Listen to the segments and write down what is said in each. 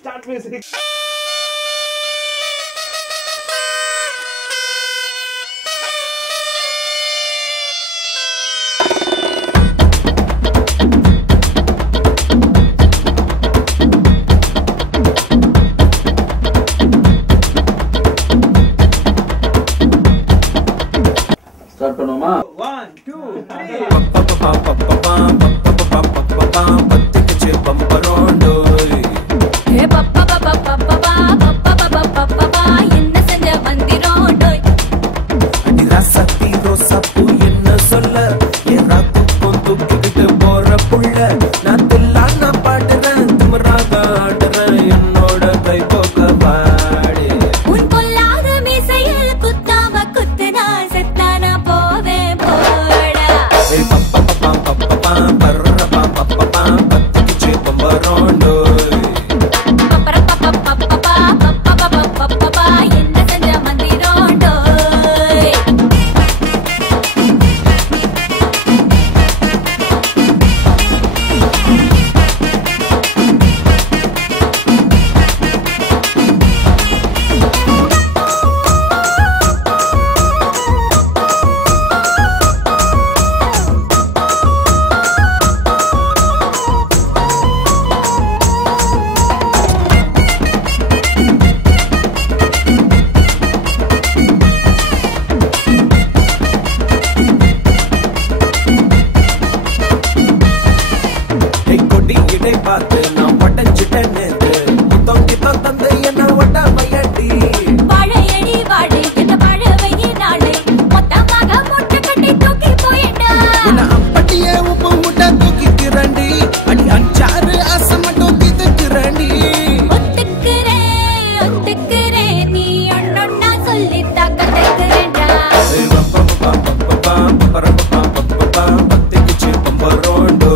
start music. Start பண்ணுமா 1 2 3 பத்திக்கிச்சு பம்பரோண்டோ ஏ பப்பா பப்பா பப்பா பப்பா பப்பா என்ன செஞ்ச வந்திரோண்டோ அடி ரசத்தி ரோசப்பு என்ன சொல்ல ஏறாத்து தூக்கிக்கிட்டு போற புள்ள நான் துல்லான பாடுறேன் திமிராக ஆடுறேன் என்னோட கை போக்க பாடு உன் பொல்லாத மீசையில் குத்தாம குத்துனா செத்தானா போவே போடா ஏய் பப்பா பப்பா பப்பா பர்ரப்பா பப்பா பத்திக்கிச்சு பம்பரோண்டோ பப்பா என்ன செஞ்ச வந்திரோண்டோ பார்த்து நான் பட்டஞ்சிட்டேன் நேத்து முத்தம் கித்தம் தந்து என்ன வட்டா மையட்டி வாழையடி வாழை என்ன வாழவையே நாளை மொத்தமாக முட்டை கட்டி தூக்கி போயிட்டா என்ன அப்பட்டியே உப்பு முட்டை தூக்கிக்கிறண்டி அடி அஞ்சாறு ஆசை மட்டும் திதுக்கிறண்டி ஒத்துக்கிறேன் நீ ஒன்னொன்னா சொல்லி தாக்கத்தைக்கிறேன்டா பத்திக்கிச்சு பம்பரோண்டோ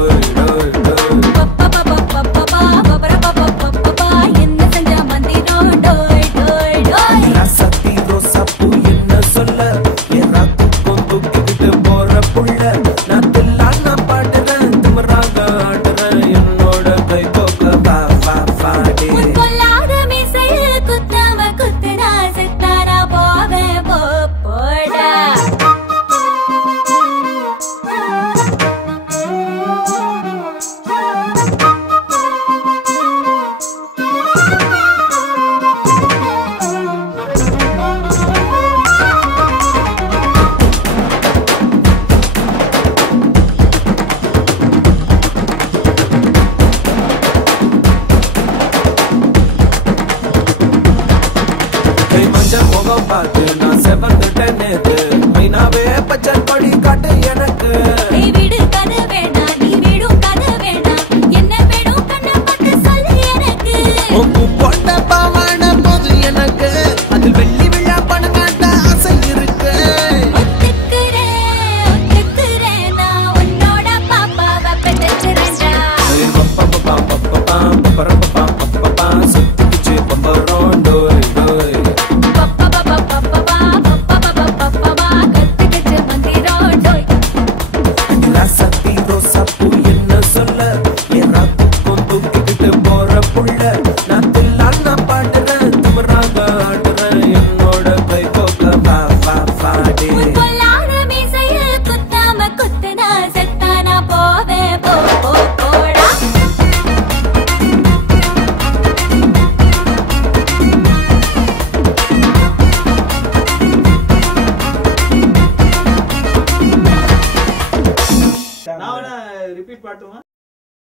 முகம் பார்த்து நான் செவந்துட்டேன் நேத்து மைனாவே பச்சை கொடி காட்டு எனக்கு வீடு கதை வேணா நீ வீடும் கதை வேணா என்ன வேணும் கண்ணை பார்த்து சொல்லு எனக்கு பொட்ட பாவான போது எனக்கு அதில் வெள்ளி விழா பணங்காட்ட ஆசை இருக்கு ஒத்துக்கிறேன் நான் உன்னோட பாப்பாவை பெற்றெடுக்கிறேன்டா சுத்திக்கிச்சு பம்பரோண்டோ நான் repeat பாட்டுமா